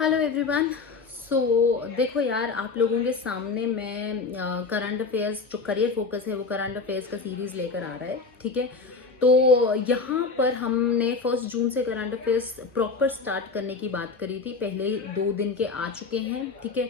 Hello everyone. सो देखो यार, आप लोगों के सामने मैं करंट अफेयर्स जो करियर फोकस है वो करंट अफेयर्स का सीरीज लेकर आ रहा है। ठीक है, तो यहाँ पर हमने 1 जून से करंट अफेयर्स प्रॉपर स्टार्ट करने की बात करी थी। पहले 2 दिन के आ चुके हैं। ठीक है,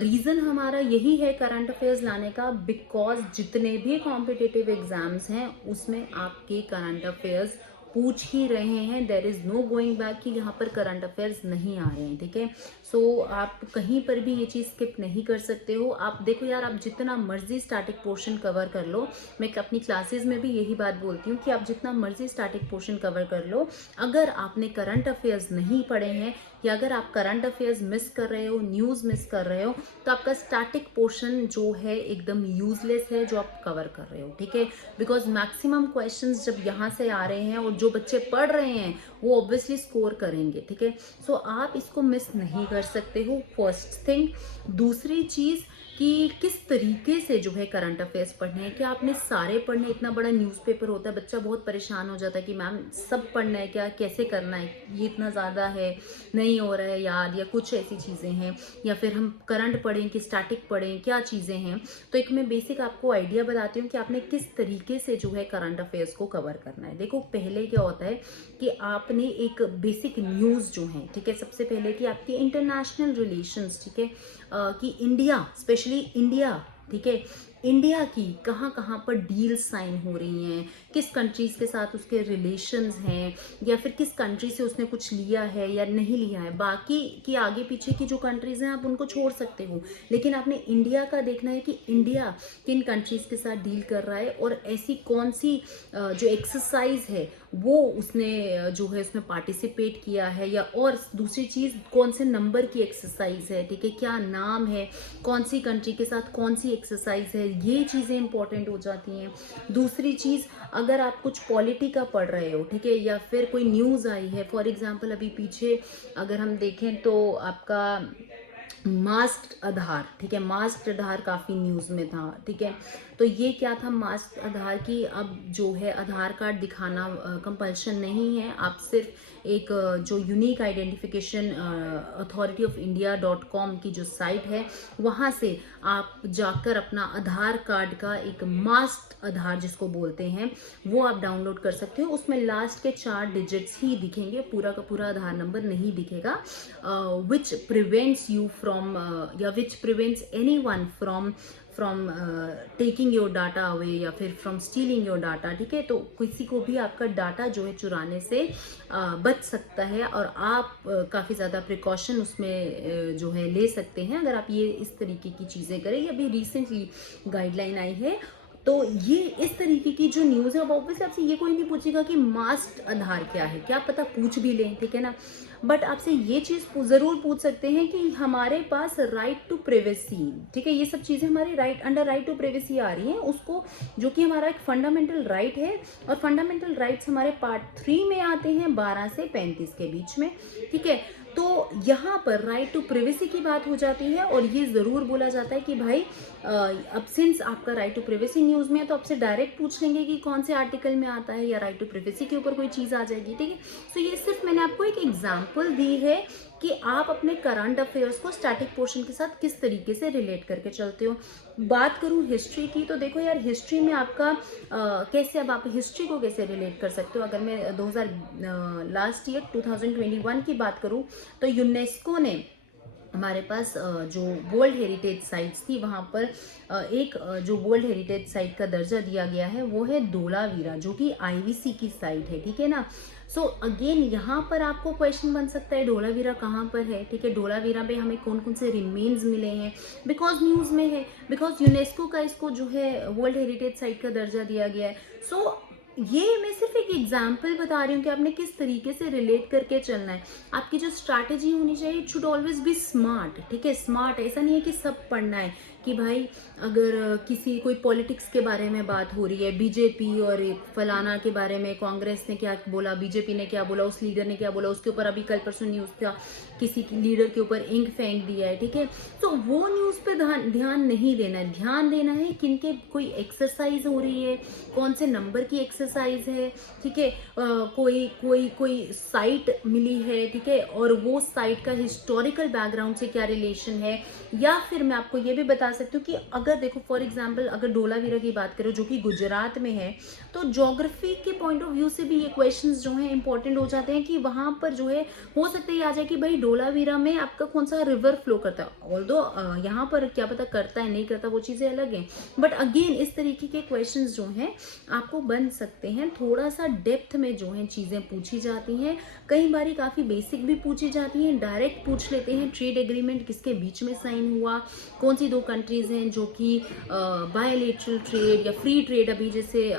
रीज़न हमारा यही है करंट अफेयर्स लाने का, बिकॉज जितने भी कॉम्पिटिटिव एग्जाम्स हैं उसमें आपके करंट अफेयर्स पूछ ही रहे हैं। There is no going back कि यहाँ पर करंट अफेयर्स नहीं आ रहे हैं। ठीक है, सो आप कहीं पर भी ये चीज़ स्किप नहीं कर सकते हो। आप देखो यार, आप जितना मर्जी स्टैटिक पोर्शन कवर कर लो, मैं अपनी क्लासेस में भी यही बात बोलती हूँ कि आप जितना मर्जी स्टैटिक पोर्शन कवर कर लो, अगर आपने करंट अफेयर्स नहीं पढ़े हैं या अगर आप करंट अफेयर्स मिस कर रहे हो, न्यूज़ मिस कर रहे हो, तो आपका स्टैटिक पोर्शन जो है एकदम यूजलेस है जो आप कवर कर रहे हो। ठीक है, बिकॉज मैक्सिमम क्वेश्चंस जब यहाँ से आ रहे हैं और जो बच्चे पढ़ रहे हैं वो ऑब्वियसली स्कोर करेंगे। ठीक है, सो आप इसको मिस नहीं कर सकते हो, फर्स्ट थिंग। दूसरी चीज़ कि किस तरीके से जो है करंट अफेयर्स पढ़ने हैं, क्या आपने सारे पढ़ने, इतना बड़ा न्यूज़पेपर होता है, बच्चा बहुत परेशान हो जाता है कि मैम सब पढ़ना है क्या, कैसे करना है, ये इतना ज़्यादा है, नहीं हो रहा है याद, या कुछ ऐसी चीज़ें हैं, या फिर हम करंट पढ़ें कि स्टैटिक पढ़ें, क्या चीज़ें हैं। तो एक मैं बेसिक आपको आइडिया बताती हूँ कि आपने किस तरीके से जो है करंट अफेयर्स को कवर करना है। देखो, पहले क्या होता है कि आपने एक बेसिक न्यूज़ जो है, ठीक है, सबसे पहले कि आपके इंटरनेशनल रिलेशंस, ठीक है, कि इंडिया, स्पेशली इंडिया, ठीक है, इंडिया की कहाँ कहाँ पर डील्स साइन हो रही हैं, किस कंट्रीज के साथ उसके रिलेशंस हैं, या फिर किस कंट्री से उसने कुछ लिया है या नहीं लिया है। बाकी की आगे पीछे की जो कंट्रीज हैं आप उनको छोड़ सकते हो, लेकिन आपने इंडिया का देखना है कि इंडिया किन कंट्रीज के साथ डील कर रहा है और ऐसी कौन सी जो एक्सरसाइज है वो उसने जो है उसमें पार्टिसिपेट किया है, या और दूसरी चीज़ कौन से नंबर की एक्सरसाइज है, ठीक है, क्या नाम है, कौन सी कंट्री के साथ कौन सी एक्सरसाइज है, ये चीज़ें इंपॉर्टेंट हो जाती हैं। दूसरी चीज़, अगर आप कुछ पॉलिटी का पढ़ रहे हो, ठीक है, या फिर कोई न्यूज़ आई है, फॉर एग्जांपल अभी पीछे अगर हम देखें तो आपका मास्क आधार, ठीक है, मास्क आधार काफ़ी न्यूज़ में था। ठीक है, तो ये क्या था, मास्क आधार की अब जो है आधार कार्ड दिखाना कंपल्शन नहीं है, आप सिर्फ एक जो यूनिक आइडेंटिफिकेशन अथॉरिटी ऑफ इंडिया.com की जो साइट है वहाँ से आप जाकर अपना आधार कार्ड का एक मास्क आधार जिसको बोलते हैं वो आप डाउनलोड कर सकते हो। उसमें लास्ट के 4 डिजिट्स ही दिखेंगे, पूरा का पूरा आधार नंबर नहीं दिखेगा, विच प्रिवेंट्स यू फ्रॉम या which prevents anyone from taking your data away या फिर फ्रॉम स्टीलिंग योर डाटा। ठीक है, तो किसी को भी आपका डाटा जो है चुराने से बच सकता है और आप काफ़ी ज़्यादा प्रिकॉशन उसमें जो है ले सकते हैं अगर आप ये इस तरीके की चीज़ें करें। ये अभी रिसेंटली गाइडलाइन आई है, तो ये इस तरीके की जो न्यूज़ है, अब ऑब्वियसली आपसे ये कोई नहीं पूछेगा कि मास्क आधार क्या है, क्या पता पूछ भी लें, ठीक है ना, बट आपसे ये चीज़ ज़रूर पूछ सकते हैं कि हमारे पास राइट टू प्राइवेसी, ठीक है, ये सब चीज़ें हमारी अंडर राइट टू प्राइवेसी आ रही हैं, उसको जो कि हमारा एक फंडामेंटल राइट है, और फंडामेंटल राइट्स हमारे पार्ट 3 में आते हैं 12 से 35 के बीच में। ठीक है, तो यहाँ पर राइट टू प्राइवेसी की बात हो जाती है और ये ज़रूर बोला जाता है कि भाई अब सिंस आपका राइट टू प्राइवेसी न्यूज़ में है तो आपसे डायरेक्ट पूछ लेंगे कि कौन से आर्टिकल में आता है या राइट टू प्राइवेसी के ऊपर कोई चीज़ आ जाएगी। ठीक है, तो ये सिर्फ मैंने आपको एक एग्जाम्पल दी है कि आप अपने करंट अफेयर्स को स्टैटिक पोर्शन के साथ किस तरीके से रिलेट करके चलते हो। बात करूं हिस्ट्री की, तो देखो यार, हिस्ट्री में आपका कैसे, अब आप हिस्ट्री को कैसे रिलेट कर सकते हो। अगर मैं 2000 लास्ट ईयर 2021 की बात करूं तो यूनेस्को ने हमारे पास जो वर्ल्ड हेरिटेज साइट्स थी वहाँ पर एक जो वर्ल्ड हेरिटेज साइट का दर्जा दिया गया है वो है धोलावीरा, जो कि आईवीसी की साइट है। ठीक है ना, सो अगेन यहाँ पर आपको क्वेश्चन बन सकता है धोलावीरा कहाँ पर है। ठीक है, धोलावीरा पे हमें कौन कौन से रिमेन्स मिले हैं, बिकॉज न्यूज़ में है, बिकॉज यूनेस्को का इसको जो है वर्ल्ड हेरिटेज साइट का दर्जा दिया गया है। सो ये मैं सिर्फ एक एग्जाम्पल बता रही हूँ कि आपने किस तरीके से रिलेट करके चलना है। आपकी जो स्ट्रैटेजी होनी चाहिए, it should always be smart. ठीक है, स्मार्ट, ऐसा नहीं है कि सब पढ़ना है कि भाई अगर किसी कोई पॉलिटिक्स के बारे में बात हो रही है, बीजेपी और फलाना के बारे में, कांग्रेस ने क्या बोला, बीजेपी ने क्या बोला, उस लीडर ने क्या बोला, उसके ऊपर अभी कल परसों न्यूज़ था किसी लीडर के ऊपर इंक फेंक दिया है, ठीक है। तो वो न्यूज़ पे ध्यान नहीं देना है, ध्यान देना है किनके कोई एक्सरसाइज हो रही है, कौन से नंबर की एक्सरसाइज है, ठीक है। कोई कोई कोई साइट मिली है, ठीक है, और वो साइट का हिस्टोरिकल बैकग्राउंड से क्या रिलेशन है। या फिर मैं आपको ये भी बता सकती हूँ कि अगर देखो फॉर एग्जांपल अगर धोलावीरा की बात करो जो कि गुजरात में है, तो ज्योग्राफी के पॉइंट ऑफ व्यू से भी ये क्वेश्चंस जो हैं इंपॉर्टेंट हो जाते हैं कि वहां पर जो है हो सकता है आ जाए कि भाई धोलावीरा में आपका कौन सा रिवर फ्लो करता है। ऑल्दो यहाँ पर क्या पता करता है नहीं करता, वो चीजें अलग हैं, बट अगेन इस तरीके के क्वेश्चंस जो हैं आपको बन सकते हैं। थोड़ा सा डेप्थ में जो है चीजें पूछी जाती हैं, कई बारी काफी बेसिक भी पूछी जाती हैं, डायरेक्ट पूछ लेते हैं ट्रेड एग्रीमेंट किसके बीच में साइन हुआ, कौन सी दो कंट्रीज हैं जो कि बायलैटरल ट्रेड या फ्री ट्रेड अभी जैसे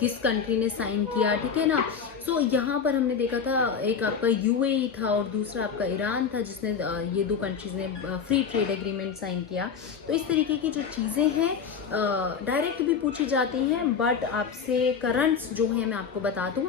किस कंट्री ने साइन किया, ठीक है ना। सो यहाँ पर हमने देखा था एक आपका यूएई था और दूसरा आपका ईरान था जिसने ये दो कंट्रीज ने फ्री ट्रेड एग्रीमेंट साइन किया। तो इस तरीके की जो चीज़ें हैं डायरेक्ट भी पूछी जाती हैं, बट आपसे करंट्स जो है मैं आपको बता दूं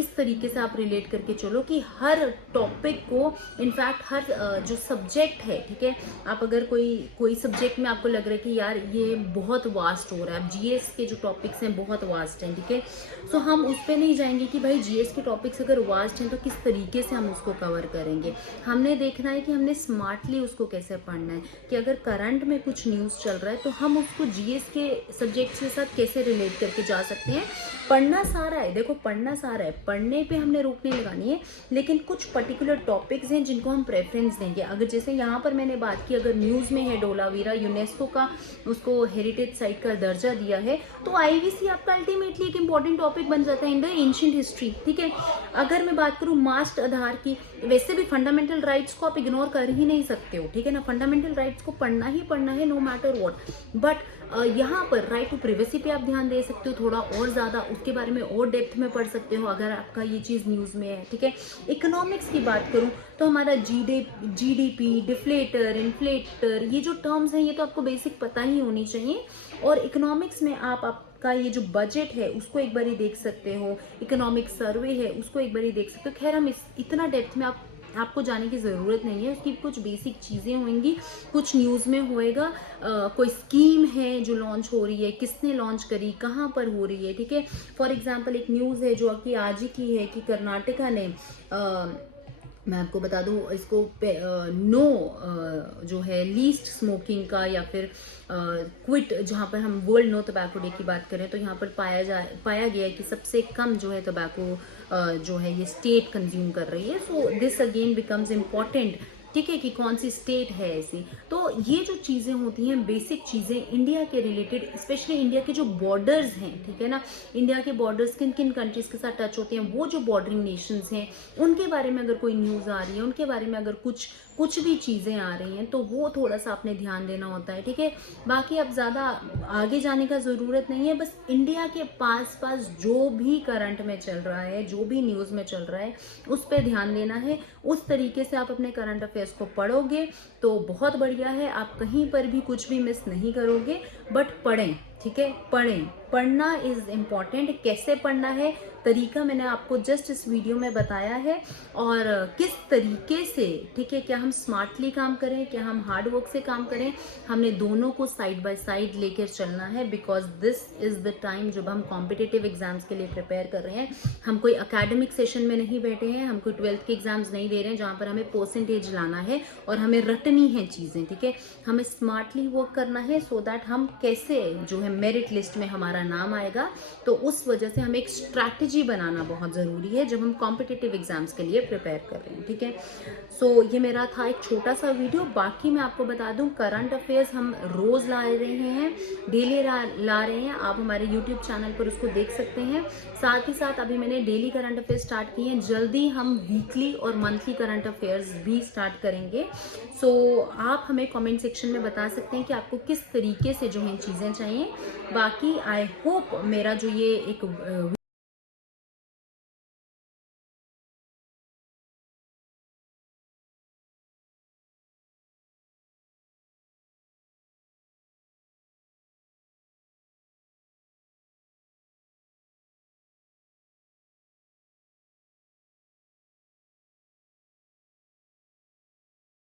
इस तरीके से आप रिलेट करके चलो कि हर टॉपिक को, इनफैक्ट हर जो सब्जेक्ट है, ठीक है, आप अगर कोई सब्जेक्ट में आपको लग रहा है कि यार ये बहुत वास्ट हो रहा है, अब जीएस के जो टॉपिक्स हैं बहुत वास्ट हैं, ठीक है, सो हम उस पर नहीं जाएंगे कि भाई जीएस के टॉपिक्स अगर वास्ट हैं तो किस तरीके से हम उसको कवर करेंगे। हमने देखना है कि हमने स्मार्टली उसको कैसे पढ़ना है, कि अगर करंट में कुछ न्यूज़ चल रहा है तो हम उसको जीएस के सब्जेक्ट्स के साथ कैसे रिलेट करके जा सकते हैं। पढ़ना सारा है, देखो पढ़ना सारा है, पढ़ने पे हमने रोक नहीं लगानी है, लेकिन कुछ पर्टिकुलर टॉपिक्स हैं जिनको हम प्रेफरेंस देंगे। अगर जैसे यहाँ पर मैंने बात की, अगर न्यूज़ में है धोलावीरा यूनेस्को का उसको हेरिटेज साइट का दर्जा दिया है, तो आईवीसी आपका अल्टीमेटली एक इंपॉर्टेंट टॉपिक बन जाता है इन द एंशिएंट हिस्ट्री, ठीक है। अगर मैं बात करूँ मास्ट आधार की, वैसे भी फंडामेंटल राइट्स को आप इग्नोर कर ही नहीं सकते हो, ठीक है ना, फंडामेंटल राइट्स को पढ़ना ही पढ़ना है नो मैटर व्हाट। बट यहाँ पर राइट टू प्राइवेसी पे आप ध्यान दे सकते हो, थोड़ा और ज़्यादा उसके बारे में और डेप्थ में पढ़ सकते हो अगर आपका ये चीज़ न्यूज़ में है, ठीक है। इकोनॉमिक्स की बात करूँ तो हमारा जीडीपी, डिफ्लेटर, इन्फ्लेटर, ये जो टर्म्स हैं ये तो आपको बेसिक पता ही होनी चाहिए। और इकोनॉमिक्स में आपका ये जो बजट है उसको एक बार ही देख सकते हो, इकोनॉमिक सर्वे है उसको एक बार ही देख सकते हो। खैर हम इतना डेप्थ में आपको जाने की ज़रूरत नहीं है, उसकी कुछ बेसिक चीज़ें होंगी, कुछ न्यूज़ में होएगा, कोई स्कीम है जो लॉन्च हो रही है, किसने लॉन्च करी, कहाँ पर हो रही है, ठीक है। फॉर एग्जांपल एक न्यूज़ है जो कि आज ही की है कि कर्नाटका ने मैं आपको बता दूं इसको जो है लीस्ट स्मोकिंग का या फिर क्विट, जहाँ पर हम वर्ल्ड नो टोबैको डे की बात करें तो यहाँ पर पाया गया है कि सबसे कम जो है टोबैको जो है ये स्टेट कंज्यूम कर रही है। So this again becomes important, ठीक है, कि कौन सी स्टेट है ऐसी। तो ये जो चीज़ें होती हैं बेसिक चीज़ें इंडिया के रिलेटेड, स्पेशली इंडिया के जो बॉर्डर्स हैं, ठीक है ना, इंडिया के बॉर्डर्स किन किन कंट्रीज के साथ टच होते हैं, वो जो बॉर्डरिंग नेशंस हैं उनके बारे में अगर कोई न्यूज़ आ रही है, उनके बारे में अगर कुछ भी चीज़ें आ रही हैं तो वो थोड़ा सा आपने ध्यान देना होता है, ठीक है। बाकी अब ज़्यादा आगे जाने का ज़रूरत नहीं है, बस इंडिया के पास जो भी करंट में चल रहा है, जो भी न्यूज़ में चल रहा है उस पर ध्यान देना है। उस तरीके से आप अपने करंट अफेयर्स को पढ़ोगे तो बहुत बढ़िया है, आप कहीं पर भी कुछ भी मिस नहीं करोगे। बट पढ़ें, ठीक है, पढ़ना इज इम्पॉर्टेंट। कैसे पढ़ना है तरीका मैंने आपको जस्ट इस वीडियो में बताया है, और किस तरीके से, ठीक है, क्या हम स्मार्टली काम करें, क्या हम हार्ड वर्क से काम करें, हमने दोनों को साइड बाय साइड लेकर चलना है, because this is the time जब हम कॉम्पिटिटिव एग्जाम्स के लिए प्रिपेयर कर रहे हैं। हम कोई अकेडमिक सेशन में नहीं बैठे हैं, हम कोई 12th के एग्जाम्स नहीं दे रहे हैं जहाँ पर हमें परसेंटेज लाना है और हमें रटनी है चीज़ें, ठीक है। हमें स्मार्टली वर्क करना है सो दैट हम कैसे जो है मेरिट लिस्ट में हमारा नाम आएगा। तो उस वजह से हमें एक स्ट्रैटेजी बनाना बहुत ज़रूरी है जब हम कॉम्पिटिटिव एग्जाम्स के लिए प्रिपेयर कर रहे हैं, ठीक है। सो ये मेरा था एक छोटा सा वीडियो। बाकी मैं आपको बता दूं करंट अफेयर्स हम रोज़ ला रहे हैं, डेली ला रहे हैं, आप हमारे यूट्यूब चैनल पर उसको देख सकते हैं। साथ ही साथ अभी मैंने डेली करंट अफेयर्स स्टार्ट किए हैं, जल्दी हम वीकली और मंथली करंट अफेयर्स भी स्टार्ट करेंगे। सो आप हमें कमेंट सेक्शन में बता सकते हैं कि आपको किस तरीके से जो है चीज़ें चाहिए। बाकी आई होप मेरा जो ये एक